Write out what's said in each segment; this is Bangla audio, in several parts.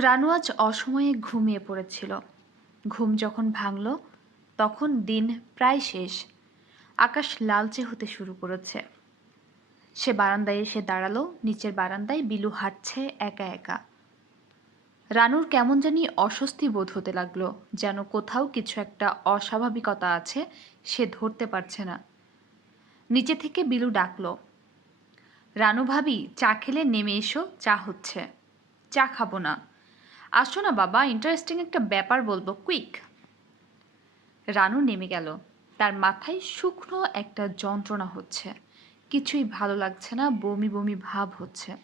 রানু আজ অসময়ে ঘুমিয়ে পড়েছিল। ঘুম যখন ভাঙল, তখন দিন প্রায় শেষ। আকাশ লালচে হতে শুরু করেছে। সে বারান্দায় এসে দাঁড়াল, নিচের বারান্দায় বিলু হাঁটছে একা একা। রানুর কেমন জানি অস্বস্তি বোধ হতে লাগল, যেন কোথাও কিছু একটা অস্বাভাবিকতা আছে সে ধরতে পারছে না। নিচে থেকে বিলু ডাকলো, রানু ভাবি, চা খেলে নেমে এসো, চা হচ্ছে। চা খাব না। আসো না বাবা ইন্টারেস্টিং একটা ব্যাপার বলব কুইক রানু নেমে গেল। তার মাথায় শুকনো একটা যন্ত্রণা হচ্ছে। কিছুই ভালো লাগছে না, বমি বমি ভাব হচ্ছে।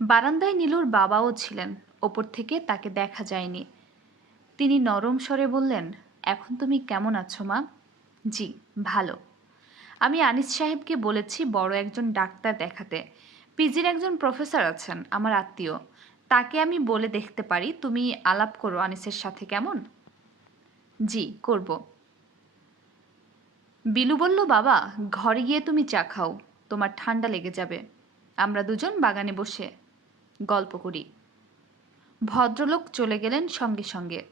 বারান্দায় নীলুর বাবাও ছিলেন, ওপর থেকে তাকে দেখা যায়নি। তিনি নরম স্বরে বললেন, এখন তুমি কেমন আছো মা? জি, ভালো। আমি আনিস সাহেবকে বলেছি বড় একজন ডাক্তার দেখাতে। পিজির একজন প্রফেসর আছেন, আমার আত্মীয়। তাকে আমি বলে দেখতে পারি, তুমি আলাপ করো আনিসের সাথে, কেমন? জি, করব। বিলু বলল, বাবা, ঘরে গিয়ে তুমি চা খাও, তোমার ঠান্ডা লেগে যাবে। আমরা দুজন বাগানে বসে গল্প করি। ভদ্রলোক চলে গেলেন সঙ্গে সঙ্গে।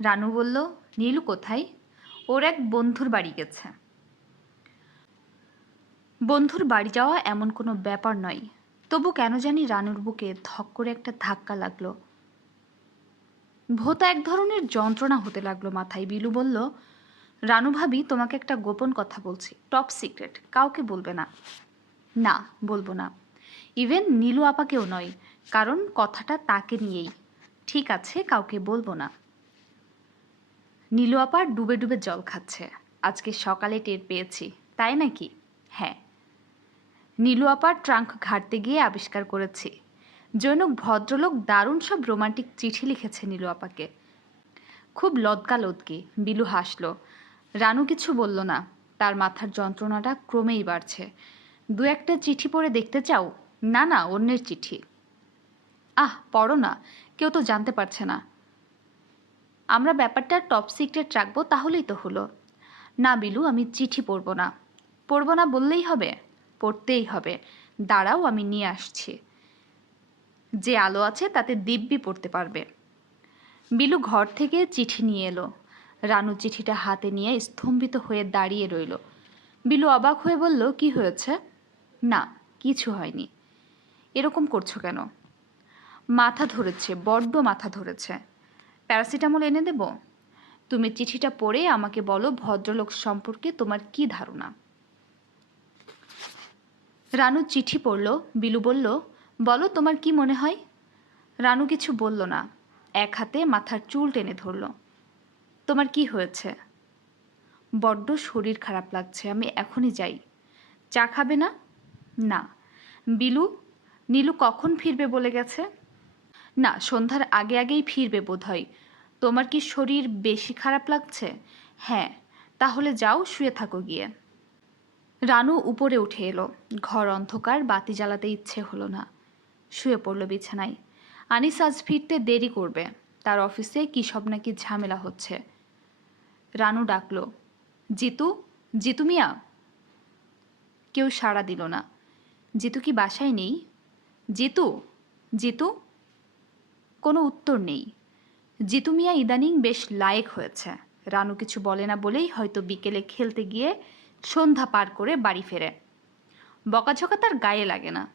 রানু বলল, নীলু কোথায়? ওর এক বন্ধুর বাড়ি গেছে। বন্ধুর বাড়ি যাওয়া এমন কোনো ব্যাপার নয়। তবু কেন জানি রানুর বুকে ধক করে একটা ধাক্কা লাগল। ভোতা এক ধরনের যন্ত্রণা হতে লাগল মাথায়। বিলু বলল, রানু ভাবি, তোমাকে একটা গোপন কথা বলছি। টপ সিক্রেট, কাউকে বলবে না। না, বলব না। ইভেন নীলু আপাকেও নয়, কারণ কথাটা তাকে নিয়েই। ঠিক আছে, কাউকে বলব না। নীলু আপার ডুবে ডুবে জল খাচ্ছে। আজকে সকালে টের পেয়েছি, তাই নাকি? হ্যাঁ নীলু আপার ট্রাঙ্ক ঘাটতে গিয়ে আবিষ্কার করেছি। জৈনক, ভদ্রলোক দারুণ সব রোমান্টিক চিঠি লিখেছে নীলু আপাকে। খুব লদকা লদকি, বিলু হাসলো। রানু কিছু বলল না, তার মাথার যন্ত্রণাটা ক্রমেই বাড়ছে। দু একটা চিঠি পড়ে দেখতে চাও? না না, অন্যের চিঠি। আহ, পড়ো না, কেউ তো জানতে পারছে না। আমরা ব্যাপারটা টপ সিক্রেট রাখব, তাহলেই তো হলো। না, বিলু, আমি চিঠি পড়ব না। পড়ব না বললেই হবে? পড়তেই হবে। দাঁড়াও, আমি নিয়ে আসছি। যে আলো আছে, তাতে দিব্যি পড়তে পারবে। বিলু ঘর থেকে চিঠি নিয়ে এলো। রানু চিঠিটা হাতে নিয়ে স্তম্ভিত হয়ে দাঁড়িয়ে রইল। বিলু অবাক হয়ে বলল, কি হয়েছে? না, কিছু হয়নি। এরকম করছ কেন? মাথা ধরেছে, বড্ড মাথা ধরেছে। প্যারাসিটামল এনে দেব? তুমি চিঠিটা পড়ে আমাকে বলো, ভদ্রলোক সম্পর্কে তোমার কি ধারণা? রানু চিঠি পড়ল, বিলু বলল, বলো তোমার কি মনে হয়? রানু কিছু বলল না। এক হাতে মাথার চুল টেনে ধরল। তোমার কি হয়েছে? বড্ড শরীর খারাপ লাগছে, আমি এখনই যাই। চা খাবে না? না। বিলু, নীলু কখন ফিরবে বলে গেছে? না, সন্ধ্যার আগে আগেই ফিরবে বোধহয়। তোমার কি শরীর বেশি খারাপ লাগছে? হ্যাঁ তাহলে যাও, শুয়ে থাকো গিয়ে। রানু উপরে উঠে এলো। ঘর অন্ধকার, বাতি জ্বালাতে ইচ্ছে হলো না। শুয়ে পড়ল বিছানায়। আনিস আজ ফিরতে দেরি করবে। তার অফিসে কী সব নাকি ঝামেলা হচ্ছে? রানু ডাকলো, জিতু? জিতু মিয়া? কেউ সাড়া দিল না। জিতু কি বাসায় নেই? জিতু? জিতু? কোনো উত্তর নেই। জিতু মিয়া ইদানিং বেশ লায়েক হয়েছে। রানু কিছু বলে না বলেই হয়তো বিকেলে খেলতে গিয়ে সন্ধ্যা পার করে বাড়ি ফেরে। বকাঝকা তার গায়ে লাগে না।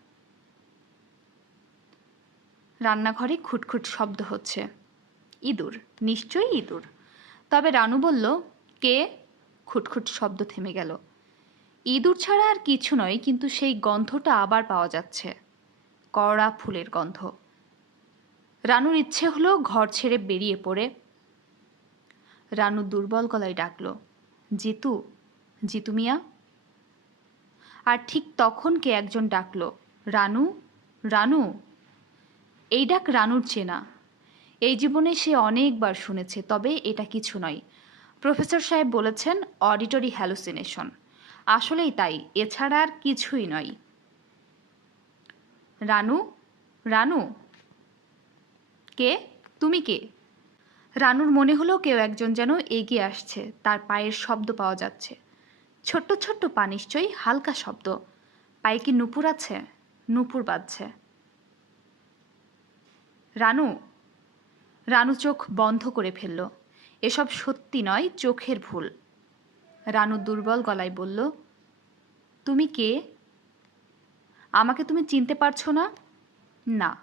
রান্নাঘরে খুটখুট শব্দ হচ্ছে। ইঁদুর, নিশ্চয়ই ইঁদুর। তবে রানু বলল, কে? খুটখুট শব্দ থেমে গেল। ইঁদুর ছাড়া আর কিছু নয়, কিন্তু সেই গন্ধটা আবার পাওয়া যাচ্ছে। কড়া ফুলের গন্ধ। রানুর ইচ্ছে হলো ঘর ছেড়ে বেরিয়ে পড়ে। রানু দুর্বল গলায় ডাকলো, জিতু জিতু মিয়া আর ঠিক তখন কে একজন ডাকলো? রানু? রানু? এই ডাক রানুর চেনা। এই জীবনে সে অনেকবার শুনেছে, তবে এটা কিছু নয়। প্রফেসর সাহেব বলেছেন অডিটরি হ্যালুসিনেশন আসলেই তাই, এছাড়া আর কিছুই নয়। রানু? রানু? কে? তুমি কে? রানুর মনে হলো কেউ একজন যেন এগিয়ে আসছে, তার পায়ের শব্দ পাওয়া যাচ্ছে। ছোট্ট ছোট্ট পা নিশ্চয়ই হালকা শব্দ। পায়ে কি নুপুর আছে? নুপুর বাজছে। রানু রানু চোখ বন্ধ করে ফেলল। এসব সত্যি নয়, চোখের ভুল। রানু দুর্বল গলায় বলল, তুমি কে? আমাকে তুমি চিনতে পারছ না? না।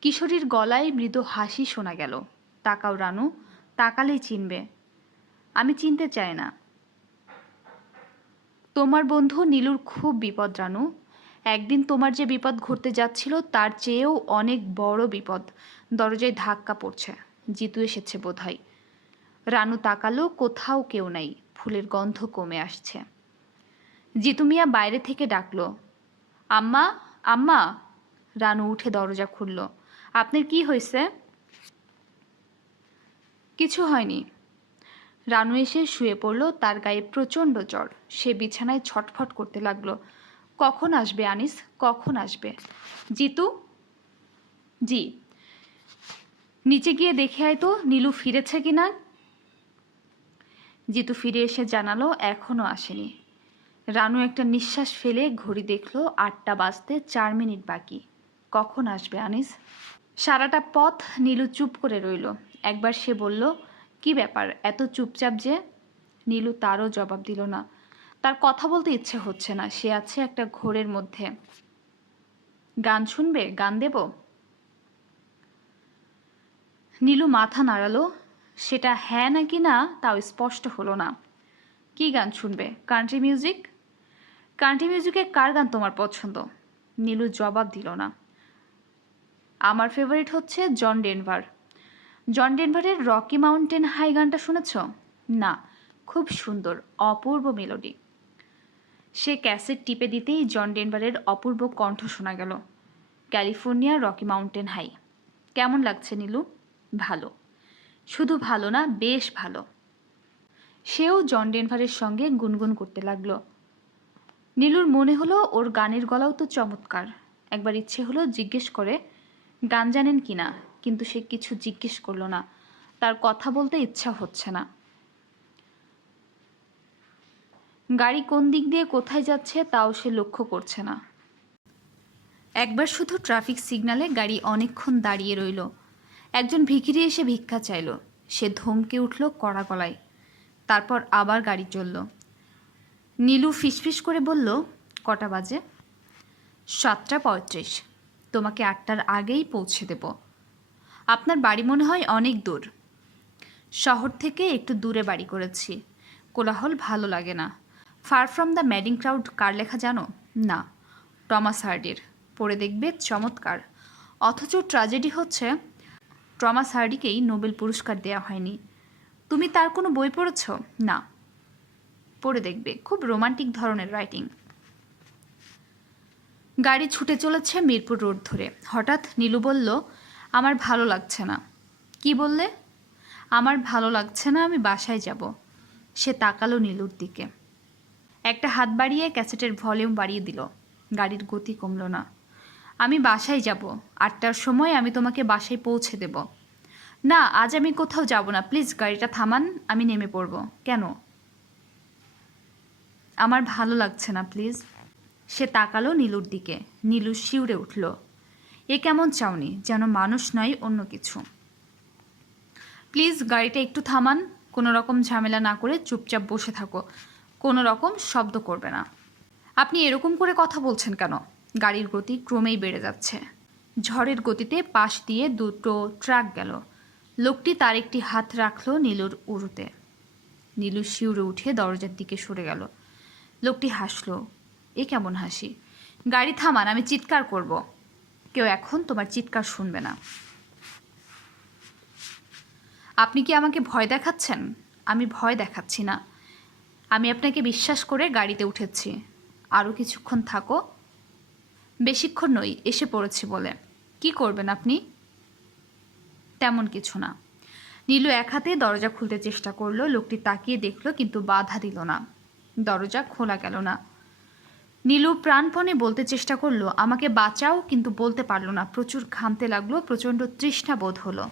কিশোরীর গলায় মৃদু হাসি শোনা গেল। তাকাও রানু, তাকালেই চিনবে। আমি চিনতে চাই না। তোমার বন্ধু নীলুর খুব বিপদ, রানু। একদিন তোমার যে বিপদ ঘটতে যাচ্ছিল, তার চেয়েও অনেক বড় বিপদ। দরজায় ধাক্কা পড়ছে। জিতু এসেছে বোধহয়। রানু তাকালো, কোথাও কেউ নাই। ফুলের গন্ধ কমে আসছে। জিতু মিয়া বাইরে থেকে ডাকলো, আম্মা আম্মা! রানু উঠে দরজা খুলল, আপনার কি হয়েছে? কিছু হয়নি। রানু এসে শুয়ে পড়ল, তার গায়ে প্রচণ্ড জ্বর। সে বিছানায় ছটফট করতে লাগল। কখন আসবে আনিস? কখন আসবে? জিতু? জি। নিচে গিয়ে দেখে আয় তো, নীলু ফিরেছে কি না? জিতু ফিরে এসে জানালো এখনও আসেনি। রানু একটা নিঃশ্বাস ফেলে ঘড়ি দেখল, আটটা বাজতে চার মিনিট বাকি। কখন আসবে আনিস? সারাটা পথ নীলু চুপ করে রইল। একবার সে বলল কি ব্যাপার? এত চুপচাপ যে? নীলু তারও জবাব দিল না। তার কথা বলতে ইচ্ছে হচ্ছে না। সে আছে একটা ঘোরের মধ্যে। গান শুনবে? গান দেব? নীলু মাথা নাড়ালো। সেটা হ্যাঁ নাকি না, তাও স্পষ্ট হলো না। কি গান শুনবে? কান্ট্রি মিউজিক কান্ট্রি মিউজিকে কার গান তোমার পছন্দ? নীলু জবাব দিল না। আমার ফেভারিট হচ্ছে জন ডেনভার। জন ডেনভারের রকি মাউন্টেন হাই গানটা শুনেছ? না, খুব সুন্দর, অপূর্ব মেলোডি। সে ক্যাসেট টিপে দিতেই জন ডেনভারের অপূর্ব কণ্ঠ শোনা গেল। California Rocky Mountain high. কেমন লাগছে নীলু? ভালো। শুধু ভালো না, বেশ ভালো। সেও জন ডেনভারের সঙ্গে গুনগুন করতে লাগল। নীলুর মনে হলো ওর গানের গলাও তো চমৎকার। একবার ইচ্ছে হলো জিজ্ঞেস করে, গান জানেন কি না কিন্তু সে কিছু জিজ্ঞেস করল না। তার কথা বলতে ইচ্ছা হচ্ছে না। গাড়ি কোন দিক দিয়ে কোথায় যাচ্ছে তাও সে লক্ষ্য করছে না। একবার শুধু ট্রাফিক সিগনালে গাড়ি অনেকক্ষণ দাঁড়িয়ে রইল। একজন ভিখিরি এসে ভিক্ষা চাইল। সে ধমকে উঠল কড়া গলায়। তারপর আবার গাড়ি চলল। নীলু ফিসফিস করে বলল, কটা বাজে? সাতটা পঁয়ত্রিশ। তোমাকে আটটার আগেই পৌঁছে দেব। আপনার বাড়ি মনে হয় অনেক দূর। শহর থেকে একটু দূরে বাড়ি করেছি। কোলাহল ভালো লাগে না। Far from the madding crowd কার লেখা জানো? না। টমাস হার্ডির পড়ে দেখবে, চমৎকার। অথচ ট্র্যাজেডি হচ্ছে টমাস হার্ডিকেই নোবেল পুরস্কার দেওয়া হয়নি। তুমি তার কোনো বই পড়েছ? না। পড়ে দেখবে, খুব রোমান্টিক ধরনের রাইটিং গাড়ি ছুটে চলেছে মিরপুর রোড ধরে। হঠাৎ নীলু বলল আমার ভালো লাগছে না। কি বললে? আমার ভালো লাগছে না, আমি বাসায় যাব। সে তাকালো নীলুর দিকে। একটা হাত বাড়িয়ে ক্যাসেটের ভলিউম বাড়িয়ে দিল। গাড়ির গতি কমলো না। আমি বাসায় যাব। আটটার সময় আমি তোমাকে বাসায় পৌঁছে দেব। না, আজ আমি কোথাও যাব না। প্লিজ, গাড়িটা থামান, আমি নেমে পড়ব। কেন? আমার ভালো লাগছে না, প্লিজ। সে তাকালো নীলুর দিকে। নীলু শিউরে উঠল। এ কেমন চাওনি? যেন মানুষ নয়, অন্য কিছু। প্লিজ গাড়িটা একটু থামান, কোনো রকম ঝামেলা না করে চুপচাপ বসে থাকো। কোনো রকম শব্দ করবে না। আপনি এরকম করে কথা বলছেন কেন? গাড়ির গতি ক্রমেই বেড়ে যাচ্ছে। ঝড়ের গতিতে পাশ দিয়ে দুটো ট্রাক গেল। লোকটি তার একটি হাত রাখল নীলুর উরুতে। নীলু শিউরে উঠে দরজার দিকে সরে গেল। লোকটি হাসলো, এ কেমন হাসি? গাড়ি থামান, আমি চিৎকার করব। কেউ এখন তোমার চিৎকার শুনবে না। আপনি কি আমাকে ভয় দেখাচ্ছেন? আমি ভয় দেখাচ্ছি না। আমি আপনাকে বিশ্বাস করে গাড়িতে উঠেছি। আরও কিছুক্ষণ থাকো। বেশিক্ষণ নই, এসে পড়েছি বলে। কি করবেন আপনি? তেমন কিছু না। নীলু এক হাতে দরজা খুলতে চেষ্টা করল, লোকটি তাকিয়ে দেখল, কিন্তু বাধা দিল না। দরজা খোলা গেল না। নীলু প্রাণপণে বলতে চেষ্টা করল, আমাকে বাঁচাও, কিন্তু বলতে পারল না। প্রচুর ঘামতে লাগল, প্রচণ্ড তৃষ্ণা বোধ হলো।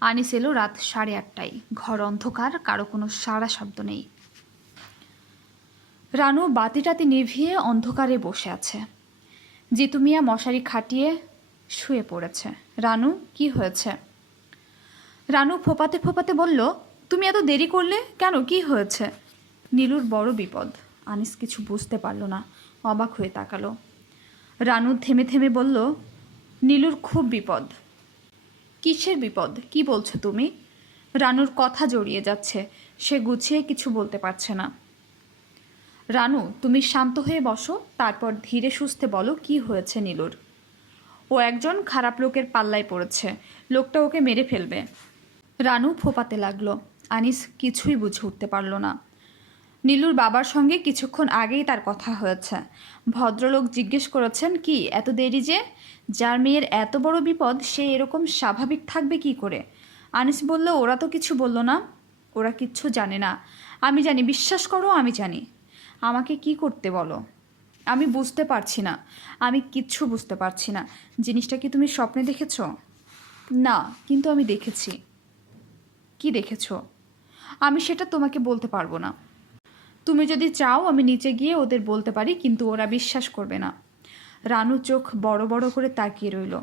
আনিস এলো রাত সাড়ে আটটায়। ঘর অন্ধকার, কারও কোনো সারা শব্দ নেই। রানু বাতি টাতি নিভিয়ে অন্ধকারে বসে আছে। জিতু মিয়া মশারি খাটিয়ে শুয়ে পড়েছে। রানু, কি হয়েছে? রানু ফোপাতে ফোপাতে বলল, তুমি এত দেরি করলে কেন? কি হয়েছে? নীলুর বড় বিপদ। আনিস কিছু বুঝতে পারল না, অবাক হয়ে তাকালো। রানু থেমে থেমে বলল, নীলুর খুব বিপদ। কিসের বিপদ? কি বলছো তুমি? রানুর কথা জড়িয়ে যাচ্ছে, সে গুছিয়ে কিছু বলতে পারছে না। রানু, তুমি শান্ত হয়ে বসো, তারপর ধীরে সুস্থে বলো কি হয়েছে নীলুর। ও একজন খারাপ লোকের পাল্লায় পড়েছে, লোকটা ওকে মেরে ফেলবে। রানু ফোপাতে লাগল, আনিস কিছুই বুঝে উঠতে পারল না। নীলুর বাবার সঙ্গে কিছুক্ষণ আগেই তার কথা হয়েছে। ভদ্রলোক জিজ্ঞেস করেছেন, কি, এত দেরি যে? যার মেয়ের এত বড় বিপদ, সে এরকম স্বাভাবিক থাকবে কি করে? আনিস বলল, ওরা তো কিছু বলল না। ওরা কিচ্ছু জানে না। আমি জানি, বিশ্বাস করো, আমি জানি। আমাকে কি করতে বলো? আমি বুঝতে পারছি না। আমি কিচ্ছু বুঝতে পারছি না। জিনিসটা কি তুমি স্বপ্নে দেখেছ? না, কিন্তু আমি দেখেছি। কি দেখেছ? আমি সেটা তোমাকে বলতে পারব না। তুমি যদি চাও আমি নিচে গিয়ে ওদের বলতে পারি, কিন্তু ওরা বিশ্বাস করবে না। রানু চোখ বড় বড় করে তাকিয়ে রইল।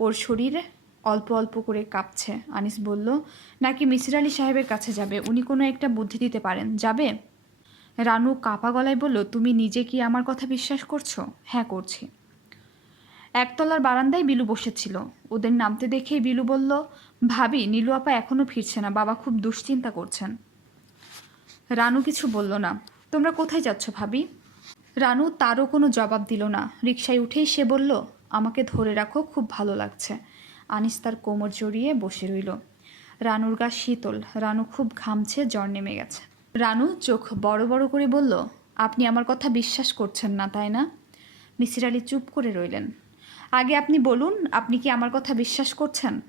ওর শরীরে অল্প অল্প করে কাঁপছে। আনিস বলল, নাকি মিসির আলি সাহেবের কাছে যাবে? উনি কোনো একটা বুদ্ধি দিতে পারেন। যাবে? রানু কাপা গলায় বলল, তুমি নিজে কি আমার কথা বিশ্বাস করছ? হ্যাঁ করছি। একতলার বারান্দায় বিলু বসেছিল। ওদের নামতে দেখেই বিলু বলল, ভাবি, নীলু আপা এখনও ফিরছে না। বাবা খুব দুশ্চিন্তা করছেন। রানু কিছু বলল না। তোমরা কোথায় যাচ্ছ ভাবি? রানু তারও কোনো জবাব দিল না। রিকশায় উঠেই সে বলল, আমাকে ধরে রাখো, খুব ভালো লাগছে। আনিস তার কোমর জড়িয়ে বসে রইল। রানুর গা শীতল। রানু খুব ঘামছে, জ্বর নেমে গেছে। রানু চোখ বড় বড় করে বলল, আপনি আমার কথা বিশ্বাস করছেন না, তাই না? মিসির আলি চুপ করে রইলেন। আগে আপনি বলুন, আপনি কি আমার কথা বিশ্বাস করছেন?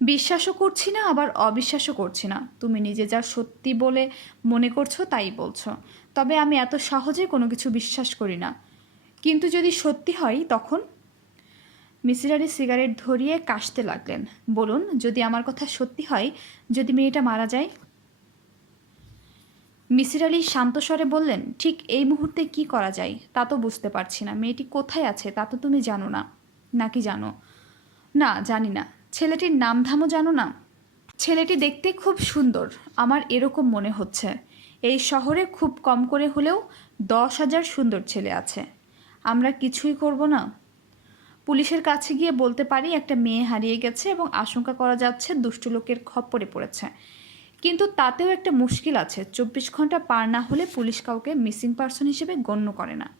বিশ্বাসও করছি না, আবার অবিশ্বাসও করছি না। তুমি নিজে যা সত্যি বলে মনে করছ, তাই বলছো। তবে আমি এত সহজে কোনো কিছু বিশ্বাস করি না। কিন্তু যদি সত্যি হয়, তখন? মিসির আলি সিগারেট ধরিয়ে কাশতে লাগলেন। বলুন, যদি আমার কথা সত্যি হয়, যদি মেয়েটা মারা যায়? মিসির আলি শান্ত স্বরে বললেন, ঠিক এই মুহূর্তে কি করা যায়? তা তো বুঝতে পারছি না। মেয়েটি কোথায় আছে? তা তো তুমি জানো না। নাকি জানো? না, জানি না। ছেলেটির নাম ধামও জানো না? ছেলেটি দেখতে খুব সুন্দর, আমার এরকম মনে হচ্ছে। এই শহরে খুব কম করে হলেও দশ হাজার সুন্দর ছেলে আছে। আমরা কিছুই করব না। পুলিশের কাছে গিয়ে বলতে পারি, একটা মেয়ে হারিয়ে গেছে এবং আশঙ্কা করা যাচ্ছে দুষ্টু লোকের খপ্পরে পড়েছে। কিন্তু তাতেও একটা মুশকিল আছে, চব্বিশ ঘণ্টা পার না হলে পুলিশ কাউকে মিসিং পার্সন হিসেবে গণ্য করে না।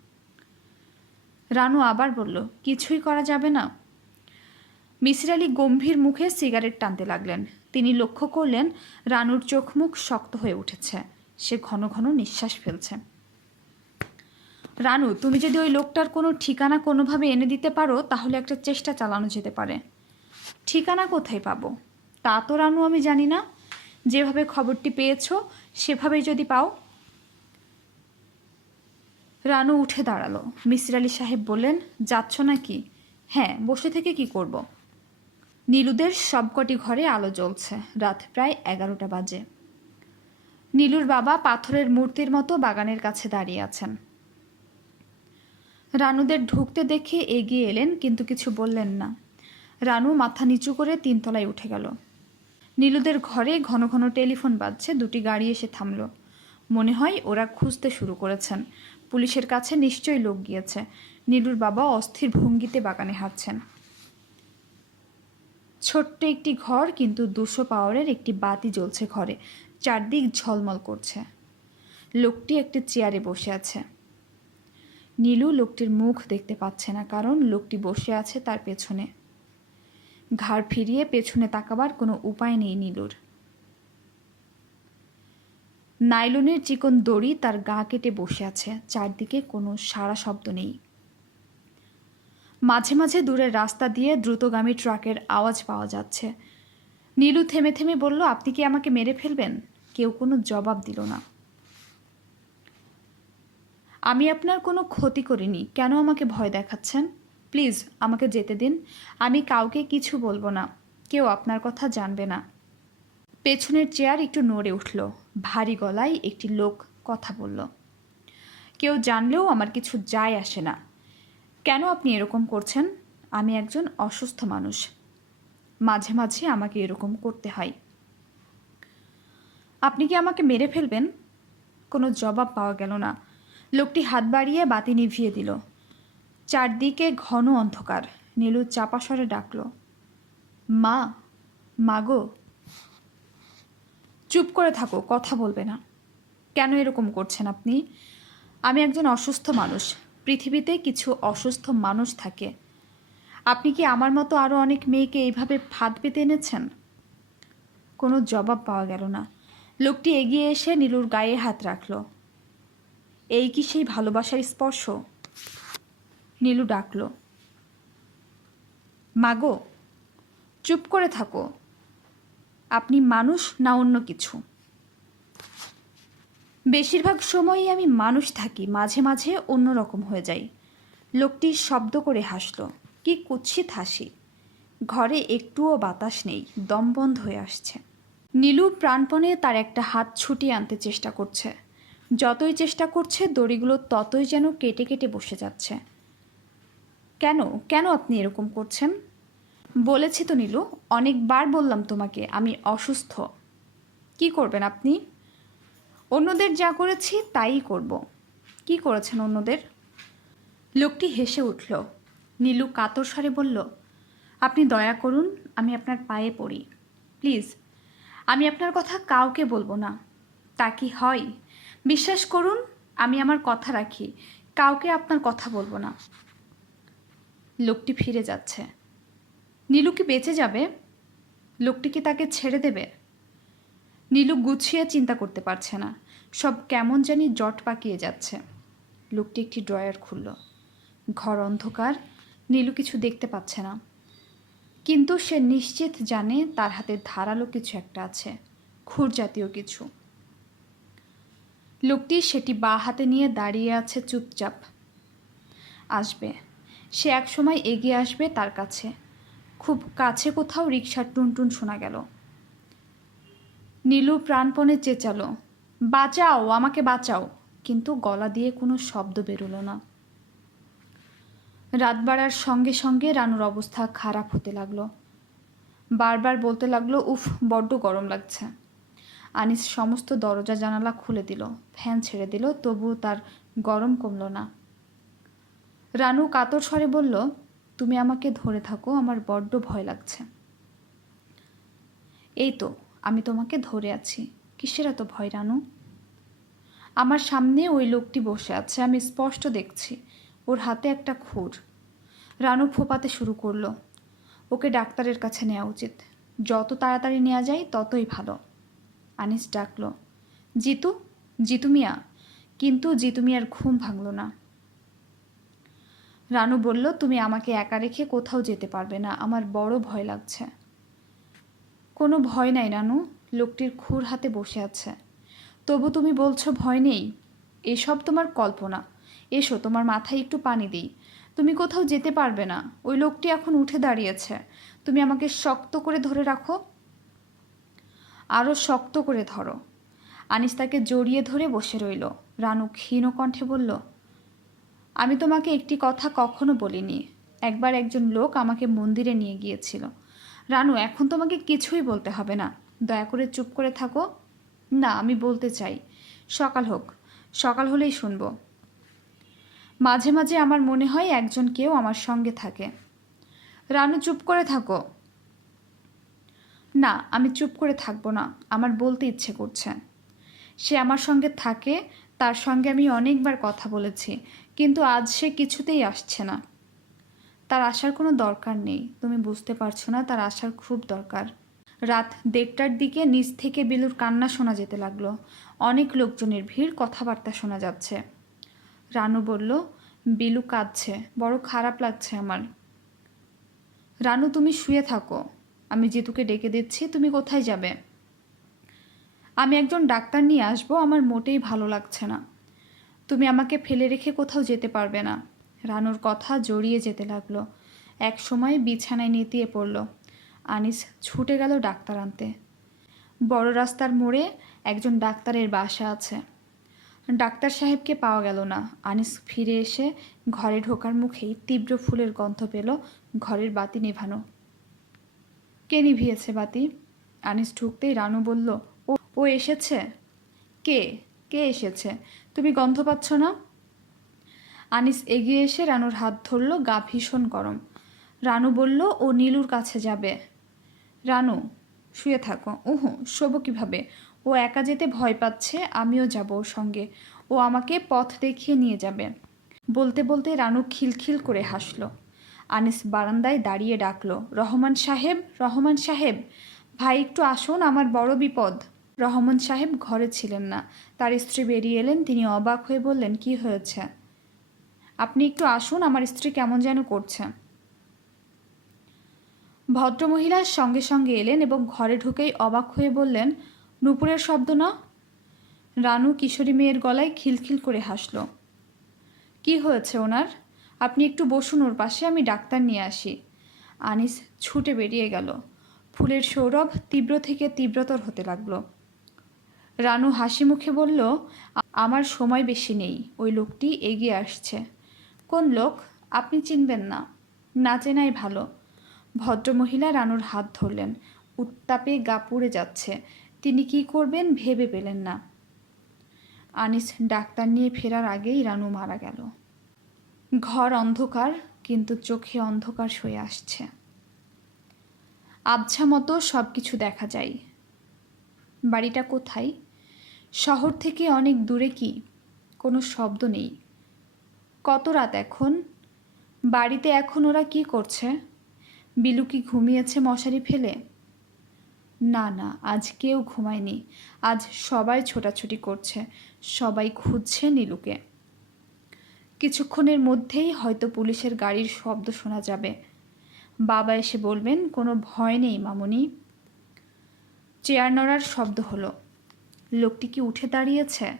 রানু আবার বলল, কিছুই করা যাবে না। মিসির আলী গম্ভীর মুখে সিগারেট টানতে লাগলেন। তিনি লক্ষ্য করলেন, রানুর চোখ মুখ শক্ত হয়ে উঠেছে। সে ঘন ঘন নিঃশ্বাস ফেলছে। রানু, তুমি যদি ওই লোকটার কোনো ঠিকানা কোনোভাবে এনে দিতে পারো, তাহলে একটা চেষ্টা চালানো যেতে পারে। ঠিকানা কোথায় পাবো? তা তো রানু, আমি জানি না। যেভাবে খবরটি পেয়েছ, সেভাবেই যদি পাও। রানু উঠে দাঁড়াল। মিসির আলী সাহেব বললেন, যাচ্ছ নাকি? হ্যাঁ বসে থেকে কি করব। নীলুদের সবকটি ঘরে আলো জ্বলছে। রাত প্রায় এগারোটা বাজে। নীলুর বাবা পাথরের মূর্তির মতো বাগানের কাছে দাঁড়িয়ে আছেন। রানুদের ঢুকতে দেখে এগিয়ে এলেন, কিন্তু কিছু বললেন না। রানু মাথা নিচু করে তিনতলায় উঠে গেল। নীলুদের ঘরে ঘন ঘন টেলিফোন বাজছে, দুটি গাড়ি এসে থামল। মনে হয় ওরা খুঁজতে শুরু করেছেন। পুলিশের কাছে নিশ্চয়ই লোক গিয়েছে। নীলুর বাবা অস্থির ভঙ্গিতে বাগানে হাঁটছেন। ছোট্ট একটি ঘর, কিন্তু দুশো পাওয়ারের একটি বাতি জ্বলছে ঘরে। চারদিক ঝলমল করছে। লোকটি একটি চেয়ারে বসে আছে। নীলু লোকটির মুখ দেখতে পাচ্ছে না, কারণ লোকটি বসে আছে তার পেছনে। ঘাড় ফিরিয়ে পেছনে তাকাবার কোনো উপায় নেই নীলুর। নাইলনের চিকন দড়ি তার গা কেটে বসে আছে। চারদিকে কোনো সারা শব্দ নেই। মাঝে মাঝে দূরের রাস্তা দিয়ে দ্রুতগামী ট্রাকের আওয়াজ পাওয়া যাচ্ছে। নীলু থেমে থেমে বলল, আপনি কি আমাকে মেরে ফেলবেন? কেউ কোনো জবাব দিল না। আমি আপনার কোনো ক্ষতি করিনি। কেন আমাকে ভয় দেখাচ্ছেন? প্লিজ, আমাকে যেতে দিন। আমি কাউকে কিছু বলব না। কেউ আপনার কথা জানবে না। পেছনের চেয়ার একটু নড়ে উঠল। ভারী গলায় একটি লোক কথা বলল, কেউ জানলেও আমার কিছু যায় আসে না। কেন আপনি এরকম করছেন? আমি একজন অসুস্থ মানুষ। মাঝে মাঝে আমাকে এরকম করতে হয়। আপনি কি আমাকে মেরে ফেলবেন? কোনো জবাব পাওয়া গেল না। লোকটি হাত বাড়িয়ে বাতি নিভিয়ে দিল। চারদিকে ঘন অন্ধকার। নীলু চাপা ডাকল, মা মাগো চুপ করে থাকো, কথা বলবে না। কেন এরকম করছেন আপনি? আমি একজন অসুস্থ মানুষ। পৃথিবীতে কিছু অসুস্থ মানুষ থাকে। আপনি কি আমার মতো আরও অনেক মেয়েকে এইভাবে ফাঁদ পেতে এনেছেন? কোনো জবাব পাওয়া গেল না। লোকটি এগিয়ে এসে নীলুর গায়ে হাত রাখল। এই কি সেই ভালোবাসার স্পর্শ? নীলু ডাকল। মাগো চুপ করে থাকো। আপনি মানুষ না অন্য কিছু? বেশিরভাগ সময়ই আমি মানুষ থাকি, মাঝে মাঝে অন্যরকম হয়ে যাই। লোকটি শব্দ করে হাসল, কি কুৎসিত হাসি। ঘরে একটুও বাতাস নেই, দম বন্ধ হয়ে আসছে। নীলু প্রাণপণে তার একটা হাত ছুটিয়ে আনতে চেষ্টা করছে। যতই চেষ্টা করছে, দড়িগুলো ততই যেন কেটে কেটে বসে যাচ্ছে। কেন? কেন আপনি এরকম করছেন? বলেছি তো নীলু, অনেকবার বললাম তোমাকে, আমি অসুস্থ। কি করবেন আপনি? অন্যদের যা করেছি তাই করব। কি করেছেন অন্যদের? লোকটি হেসে উঠল। নীলু কাতর স্বরে বলল, আপনি দয়া করুন, আমি আপনার পায়ে পড়ি। প্লিজ, আমি আপনার কথা কাউকে বলব না। তা কি হয়? বিশ্বাস করুন, আমি আমার কথা রাখি, কাউকে আপনার কথা বলব না। লোকটি ফিরে যাচ্ছে। নীলু কি বেঁচে যাবে? লোকটি কি তাকে ছেড়ে দেবে? নীলু গুছিয়ে চিন্তা করতে পারছে না। সব কেমন জানি জট পাকিয়ে যাচ্ছে। লোকটি একটি ড্রয়ার খুলল। ঘর অন্ধকার, নীলু কিছু দেখতে পাচ্ছে না। কিন্তু সে নিশ্চিত জানে তার হাতে ধারালো কিছু একটা আছে, খুর জাতীয় কিছু। লোকটি সেটি বা হাতে নিয়ে দাঁড়িয়ে আছে চুপচাপ। আসবে। সে এক সময় এগিয়ে আসবে তার কাছে। খুব কাছে কোথাও রিক্সার টুনটুন শোনা গেল। নীলু প্রাণপণে চেঁচালো। বাঁচাও, আমাকে বাঁচাও। কিন্তু গলা দিয়ে কোনো শব্দ বেরোলো না। রাত বাড়ার সঙ্গে সঙ্গে রানুর অবস্থা খারাপ হতে লাগল। বারবার বলতে লাগল, উফ, বড্ড গরম লাগছে। আনিস সমস্ত দরজা জানালা খুলে দিল, ফ্যান ছেড়ে দিল, তবুও তার গরম কমলো না। রানু কাতর স্বরে বলল, তুমি আমাকে ধরে থাকো, আমার বড্ড ভয় লাগছে। এই তো আমি তোমাকে ধরে আছি। কিসের এত ভয়, রানু? আমার সামনে ওই লোকটি বসে আছে, আমি স্পষ্ট দেখছি। ওর হাতে একটা খুর। রানু ফোপাতে শুরু করল। ওকে ডাক্তারের কাছে নেওয়া উচিত। যত তাড়াতাড়ি নেওয়া যায়, ততই ভালো। আনিস ডাকলো, জিতু জিতু মিয়া? কিন্তু জিতু মিয়ার ঘুম ভাঙল না। রানু বলল, তুমি আমাকে একা রেখে কোথাও যেতে পারবে না। আমার বড় ভয় লাগছে। কোনো ভয় নাই রানু লোকটির খুর হাতে বসে আছে। তবু তুমি বলছো ভয় নেই? এসব তোমার কল্পনা। এসো, তোমার মাথায় একটু পানি দিই। তুমি কোথাও যেতে পারবে না। ওই লোকটি এখন উঠে দাঁড়িয়েছে। তুমি আমাকে শক্ত করে ধরে রাখো। আরও শক্ত করে ধরো। আনিস তাকে জড়িয়ে ধরে বসে রইল। রানু ক্ষীণ কণ্ঠে বলল, আমি তোমাকে একটি কথা কখনো বলিনি। একবার একজন লোক আমাকে মন্দিরে নিয়ে গিয়েছিল। রানু, এখন তোমাকে কিছুই বলতে হবে না। দয়া করে চুপ করে থাকো। না, আমি বলতে চাই। সকাল হোক। সকাল হলেই শুনব। মাঝে মাঝে আমার মনে হয় একজন কেউ আমার সঙ্গে থাকে। রানু, চুপ করে থাকো। না, আমি চুপ করে থাকব না। আমার বলতে ইচ্ছে করছে। সে আমার সঙ্গে থাকে, তার সঙ্গে আমি অনেকবার কথা বলেছি, কিন্তু আজ সে কিছুতেই আসছে না। তার আসার কোনো দরকার নেই। তুমি বুঝতে পারছ না তার আসার খুব দরকার। রাত দেড়টার দিকে নিচ থেকে বিলুর কান্না শোনা যেতে লাগল। অনেক লোকজনের ভিড় কথাবার্তা শোনা যাচ্ছে। রানু বলল, বিলু কাঁদছে, বড় খারাপ লাগছে আমার। রানু, তুমি শুয়ে থাকো। আমি জিতুকে ডেকে দিচ্ছি, তুমি কোথায় যাবে? আমি একজন ডাক্তার নিয়ে আসব, আমার মোটেই ভালো লাগছে না। তুমি আমাকে ফেলে রেখে কোথাও যেতে পারবে না। রানুর কথা জড়িয়ে যেতে লাগল। এক সময় বিছানায় নেতিয়ে পড়ল। আনিস ছুটে গেল ডাক্তার আনতে। বড় রাস্তার মোড়ে একজন ডাক্তারের বাসা আছে। ডাক্তার সাহেবকে পাওয়া গেল না। আনিস ফিরে এসে ঘরে ঢোকার মুখেই তীব্র ফুলের গন্ধ পেল ঘরের বাতি নেভানো। কে নিভিয়েছে বাতি? আনিস ঢুকতেই রানু বলল, ও ও এসেছে? কে? কে এসেছে? তুমি গন্ধ পাচ্ছ না? আনিস এগিয়ে এসে রানুর হাত ধরল, গা ভীষণ গরম। রানু বলল, ও নীলুর কাছে যাবে। রানু, শুয়ে থাকো। উহু, শোবো কীভাবে? ও একা যেতে ভয় পাচ্ছে, আমিও যাব ওর সঙ্গে। ও আমাকে পথ দেখিয়ে নিয়ে যাবে। বলতে বলতে রানু খিলখিল করে হাসল। আনিস বারান্দায় দাঁড়িয়ে ডাকলো, রহমান সাহেব রহমান সাহেব, ভাই একটু আসুন, আমার বড় বিপদ। রহমান সাহেব ঘরে ছিলেন না। তার স্ত্রী বেরিয়ে এলেন, তিনি অবাক হয়ে বললেন, কি হয়েছে? আপনি একটু আসুন, আমার স্ত্রী কেমন যেন করছে। ভদ্রমহিলার সঙ্গে সঙ্গে এলেন এবং ঘরে ঢুকেই অবাক হয়ে বললেন, নুপুরের শব্দ না? রানু কিশোরী মেয়ের গলায় খিলখিল করে হাসল। কি হয়েছে ওনার? আপনি একটু বসুন ওর পাশে, আমি ডাক্তার নিয়ে আসি। আনিস ছুটে বেরিয়ে গেল। ফুলের সৌরভ তীব্র থেকে তীব্রতর হতে লাগল। রানু হাসি মুখে বলল, আমার সময় বেশি নেই, ওই লোকটি এগিয়ে আসছে। কোন লোক? আপনি চিনবেন না। না চেনাই ভালো। ভদ্রমহিলা রানুর হাত ধরলেন। উত্তাপে গা পুড়ে যাচ্ছে। তিনি কি করবেন ভেবে পেলেন না। আনিস ডাক্তার নিয়ে ফেরার আগেই রানু মারা গেল। ঘর অন্ধকার, কিন্তু চোখে অন্ধকার হয়ে আসছে। আবছা মতো সব কিছু দেখা যায়। বাড়িটা কোথায়? শহর থেকে অনেক দূরে কি? কোনো শব্দ নেই। কত রাত এখন? বাড়িতে এখন ওরা কি করছে? বিলু কি ঘুমিয়েছে মশারি ফেলে? না না, আজ কেউ ঘুমায়নি। আজ সবাই ছোটাছুটি করছে। সবাই খুঁজছে নীলুকে। কিছুক্ষণের মধ্যেই হয়তো পুলিশের গাড়ির শব্দ শোনা যাবে। বাবা এসে বলবেন, কোনো ভয় নেই, মামুনি। চেয়ার নড়ার শব্দ হলো। লোকটি কি উঠে দাঁড়িয়েছে?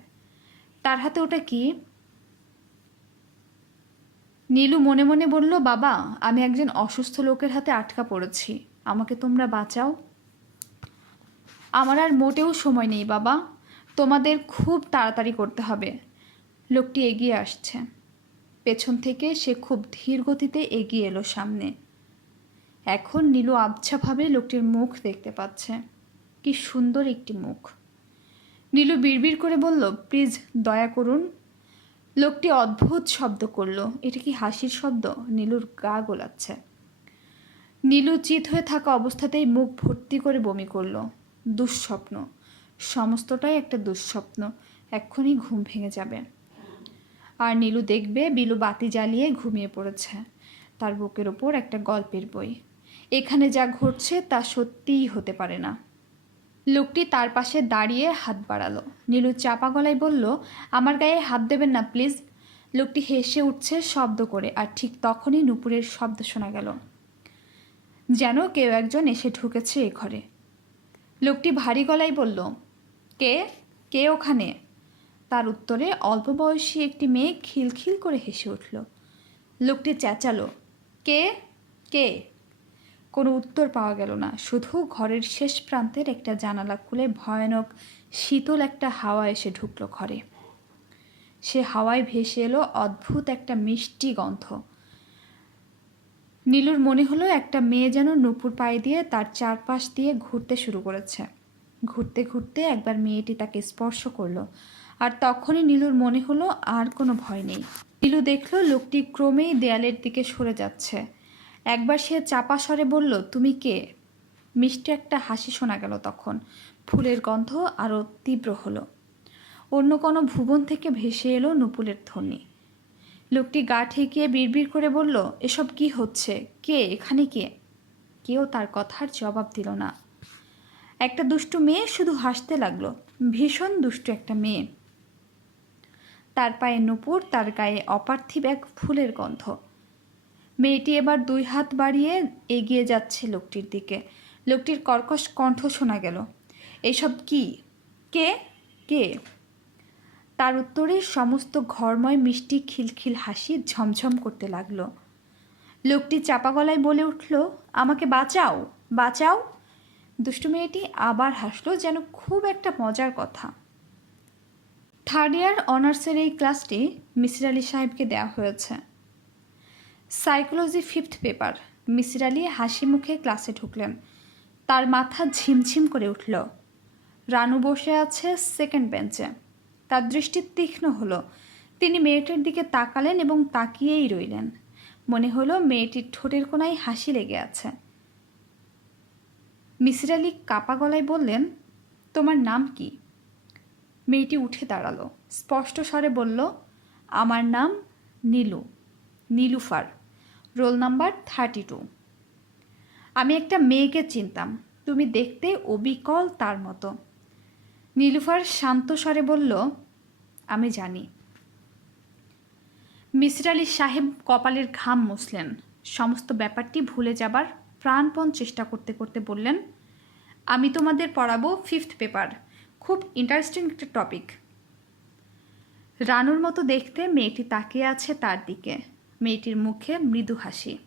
তার হাতে ওটা কি? নীলু মনে মনে বলল, বাবা, আমি একজন অসুস্থ লোকের হাতে আটকা পড়েছি। আমাকে তোমরা বাঁচাও। আমার আর মোটেও সময় নেই, বাবা। তোমাদের খুব তাড়াতাড়ি করতে হবে। লোকটি এগিয়ে আসছে। পেছন থেকে সে খুব ধীর গতিতে এগিয়ে এলো সামনে। এখন নীলু আবছাভাবে লোকটির মুখ দেখতে পাচ্ছে। কি সুন্দর একটি মুখ। নীলু বিড়বিড় করে বলল, প্লিজ দয়া করুন লোকটি অদ্ভুত শব্দ করল। এটা কি হাসির শব্দ? নীলুর গা গোলাচ্ছে। নীলু চিত হয়ে থাকা অবস্থাতেই মুখ ভর্তি করে বমি করল। দুঃস্বপ্ন। সমস্তটাই একটা দুঃস্বপ্ন। এক্ষুনি ঘুম ভেঙে যাবে। আর নীলু দেখবে বিলু বাতি জ্বালিয়ে ঘুমিয়ে পড়েছে। তার বুকের ওপর একটা গল্পের বই। এখানে যা ঘটছে তা সত্যিই হতে পারে না। লোকটি তার পাশে দাঁড়িয়ে হাত বাড়ালো। নীলু চাপা গলায় বলল, আমার গায়ে হাত দেবেন না, প্লিজ। লোকটি হেসে উঠছে শব্দ করে, আর ঠিক তখনই নুপুরের শব্দ শোনা গেল। যেন কেউ একজন এসে ঢুকেছে এ ঘরে। লোকটি ভারী গলায় বলল, কে? কে ওখানে? তার উত্তরে অল্প বয়সী একটি মেয়ে খিলখিল করে হেসে উঠল। লোকটি চেঁচালো, কে? কে? কোনো উত্তর পাওয়া গেল না। শুধু ঘরের শেষ প্রান্তের একটা জানালা খুলে ভয়ানক শীতল একটা হাওয়া এসে ঢুকলো ঘরে। সে হাওয়ায় ভেসে এলো অদ্ভুত একটা মিষ্টি গন্ধ। নীলুর মনে হলো একটা মেয়ে যেন নুপুর পায়ে দিয়ে তার চারপাশ দিয়ে ঘুরতে শুরু করেছে। ঘুরতে ঘুরতে একবার মেয়েটি তাকে স্পর্শ করল আর তখনই নীলুর মনে হলো আর কোনো ভয় নেই। নীলু দেখল লোকটি ক্রমেই দেয়ালের দিকে সরে যাচ্ছে। একবার সে চাপা স্বরে বলল, তুমি কে? মিষ্টি একটা হাসি শোনা গেল তখন। ফুলের গন্ধ আরও তীব্র হলো। অন্য কোনো ভুবন থেকে ভেসে এলো নুপুলের ধ্বনি। লোকটি গা ঠেকিয়ে বিড়বিড় করে বলল, এসব কি হচ্ছে? কে? এখানে কে? কেউ তার কথার জবাব দিল না। একটা দুষ্টু মেয়ে শুধু হাসতে লাগল, ভীষণ দুষ্টু একটা মেয়ে। তার পায়ে নুপুর, তার গায়ে অপার্থিব এক ফুলের গন্ধ। মেয়েটি এবার দুই হাত বাড়িয়ে এগিয়ে যাচ্ছে লোকটির দিকে। লোকটির কর্কশ কণ্ঠ শোনা গেল। এসব কি? কে? কে? তার উত্তরে সমস্ত ঘরময় মিষ্টি খিলখিল হাসি ঝমঝম করতে লাগল। লোকটি চাপা গলায় বলে উঠল, আমাকে বাঁচাও বাঁচাও। দুষ্টু মেয়েটি আবার হাসলো যেন খুব একটা মজার কথা। থার্ড ইয়ার অনার্সের এই ক্লাসটি মিসির আলি সাহেবকে দেওয়া হয়েছে। Psychology fifth paper. Misir Ali হাসি মুখে ক্লাসে ঢুকলেন। তার মাথা ঝিমঝিম করে উঠল। রানু বসে আছে সেকেন্ড বেঞ্চে। তার দৃষ্টি তীক্ষ্ণ হলো। তিনি মেয়েটির দিকে তাকালেন এবং তাকিয়েই রইলেন। মনে হলো মেয়েটির ঠোঁটের কোনায় হাসি লেগে আছে। মিসির আলি কাপা গলায় বললেন, তোমার নাম কি? মেয়েটি উঠে দাঁড়াল। স্পষ্ট স্বরে বলল, আমার নাম Nilu. Nilufar. Roll number thirty two আমি একটা মেয়েকে চিনতাম। তুমি দেখতে অবিকল তার মতো। নীলুফার শান্ত স্বরে বলল, আমি জানি। মিসির আলী সাহেব কপালের ঘাম মুছলেন। সমস্ত ব্যাপারটি ভুলে যাবার প্রাণপণ চেষ্টা করতে করতে বললেন, আমি তোমাদের পড়াবো ফিফথ পেপার খুব ইন্টারেস্টিং একটা টপিক রানুর মতো দেখতে মেয়েটি তাকিয়ে আছে তার দিকে। মেয়েটির মুখে মৃদু হাসি।